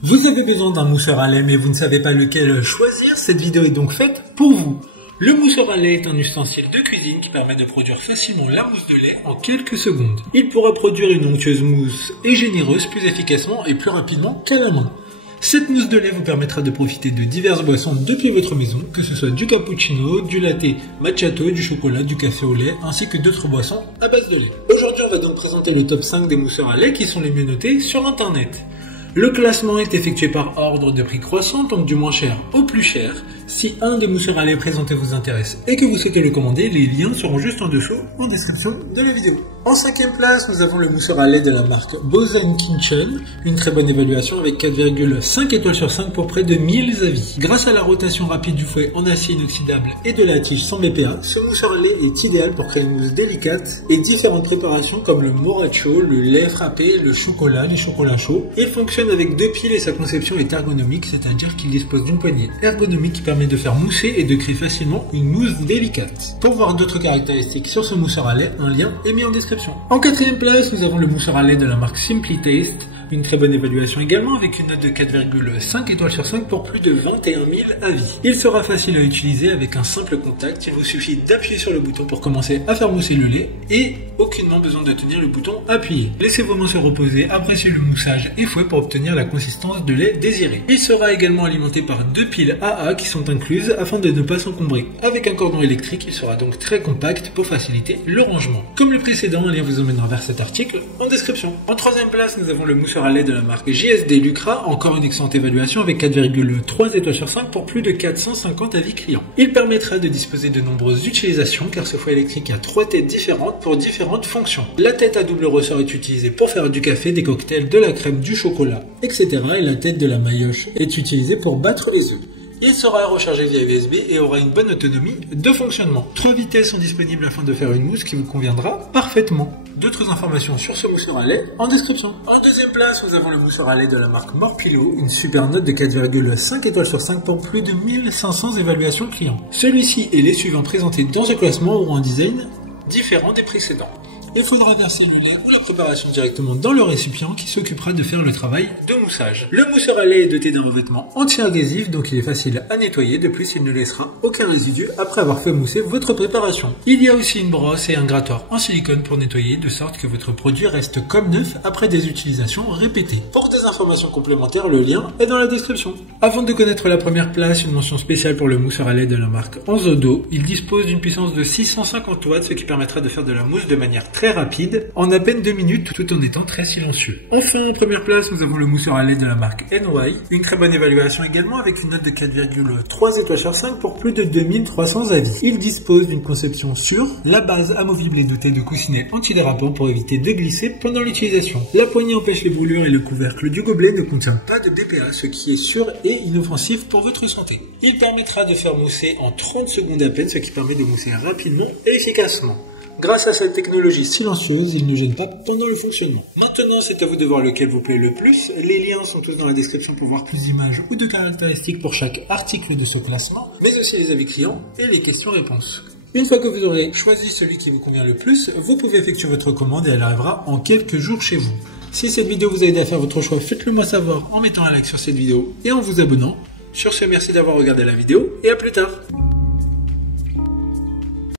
Vous avez besoin d'un mousseur à lait mais vous ne savez pas lequel choisir, cette vidéo est donc faite pour vous. Le mousseur à lait est un ustensile de cuisine qui permet de produire facilement la mousse de lait en quelques secondes. Il pourra produire une onctueuse mousse et généreuse plus efficacement et plus rapidement qu'à la main. Cette mousse de lait vous permettra de profiter de diverses boissons depuis votre maison, que ce soit du cappuccino, du latte macchiato, du chocolat, du café au lait, ainsi que d'autres boissons à base de lait. Aujourd'hui, on va donc présenter le top 5 des mousseurs à lait qui sont les mieux notés sur internet. Le classement est effectué par ordre de prix croissant, donc du moins cher au plus cher. Si un des mousseurs à lait présentés vous intéresse et que vous souhaitez le commander, les liens seront juste en dessous en description de la vidéo. En 5e place, nous avons le mousseur à lait de la marque Bose & Kitchen, une très bonne évaluation avec 4,5 étoiles sur 5 pour près de 1000 avis. Grâce à la rotation rapide du fouet en acier inoxydable et de la tige sans BPA, ce mousseur à lait est idéal pour créer une mousse délicate et différentes préparations comme le moracho, le lait frappé, le chocolat, les chocolats chauds. Il fonctionne avec 2 piles et sa conception est ergonomique, c'est-à-dire qu'il dispose d'une poignée ergonomique qui permet de faire mousser et de créer facilement une mousse délicate. Pour voir d'autres caractéristiques sur ce mousseur à lait, un lien est mis en description. En 4e place, nous avons le mousseur à lait de la marque Simply Taste, une très bonne évaluation également avec une note de 4,5 étoiles sur 5 pour plus de 21 000 avis. Il sera facile à utiliser avec un simple contact, il vous suffit d'appuyer sur le bouton pour commencer à faire mousser le lait et aucunement besoin de tenir le bouton appuyé. Laissez vos mains se reposer, appréciez le moussage et fouet pour obtenir la consistance de lait désirée. Il sera également alimenté par 2 piles AA qui sont incluses afin de ne pas s'encombrer. Avec un cordon électrique, il sera donc très compact pour faciliter le rangement. Comme le précédent, un lien vous emmènera vers cet article en description. En 3e place, nous avons le mousseur à lait de la marque JSD Lucra, encore une excellente évaluation avec 4,3 étoiles sur 5 pour plus de 450 avis clients. Il permettra de disposer de nombreuses utilisations car ce fouet électrique a 3 têtes différentes pour différentes fonctions. La tête à double ressort est utilisée pour faire du café, des cocktails, de la crème, du chocolat, etc. Et la tête de la maillotche est utilisée pour battre les œufs. Il sera rechargé via USB et aura une bonne autonomie de fonctionnement. 3 vitesses sont disponibles afin de faire une mousse qui vous conviendra parfaitement. D'autres informations sur ce mousseur à lait en description. En 2e place, nous avons le mousseur à lait de la marque Morpillo, une super note de 4,5 étoiles sur 5 pour plus de 1500 évaluations clients. Celui-ci et les suivants présentés dans ce classement auront un design différent des précédents. Il faudra verser le lait ou la préparation directement dans le récipient qui s'occupera de faire le travail de moussage. Le mousseur à lait est doté d'un revêtement anti-adhésif, donc il est facile à nettoyer. De plus, il ne laissera aucun résidu après avoir fait mousser votre préparation. Il y a aussi une brosse et un grattoir en silicone pour nettoyer, de sorte que votre produit reste comme neuf après des utilisations répétées. Pour des informations complémentaires, le lien est dans la description. Avant de connaître la première place, une mention spéciale pour le mousseur à lait de la marque Anzodo. Il dispose d'une puissance de 650 watts, ce qui permettra de faire de la mousse de manière très rapide, en à peine 2 minutes, tout en étant très silencieux. Enfin, en première place, nous avons le mousseur à lait de la marque NY, une très bonne évaluation également avec une note de 4,3 étoiles sur 5 pour plus de 2300 avis. Il dispose d'une conception sûre, la base amovible est dotée de coussinets antidérapants pour éviter de glisser pendant l'utilisation. La poignée empêche les brûlures et le couvercle du gobelet ne contient pas de BPA, ce qui est sûr et inoffensif pour votre santé. Il permettra de faire mousser en 30 secondes à peine, ce qui permet de mousser rapidement et efficacement. Grâce à cette technologie silencieuse, il ne gêne pas pendant le fonctionnement. Maintenant, c'est à vous de voir lequel vous plaît le plus. Les liens sont tous dans la description pour voir plus d'images ou de caractéristiques pour chaque article de ce classement, mais aussi les avis clients et les questions-réponses. Une fois que vous aurez choisi celui qui vous convient le plus, vous pouvez effectuer votre commande et elle arrivera en quelques jours chez vous. Si cette vidéo vous a aidé à faire votre choix, faites-le moi savoir en mettant un like sur cette vidéo et en vous abonnant. Sur ce, merci d'avoir regardé la vidéo et à plus tard.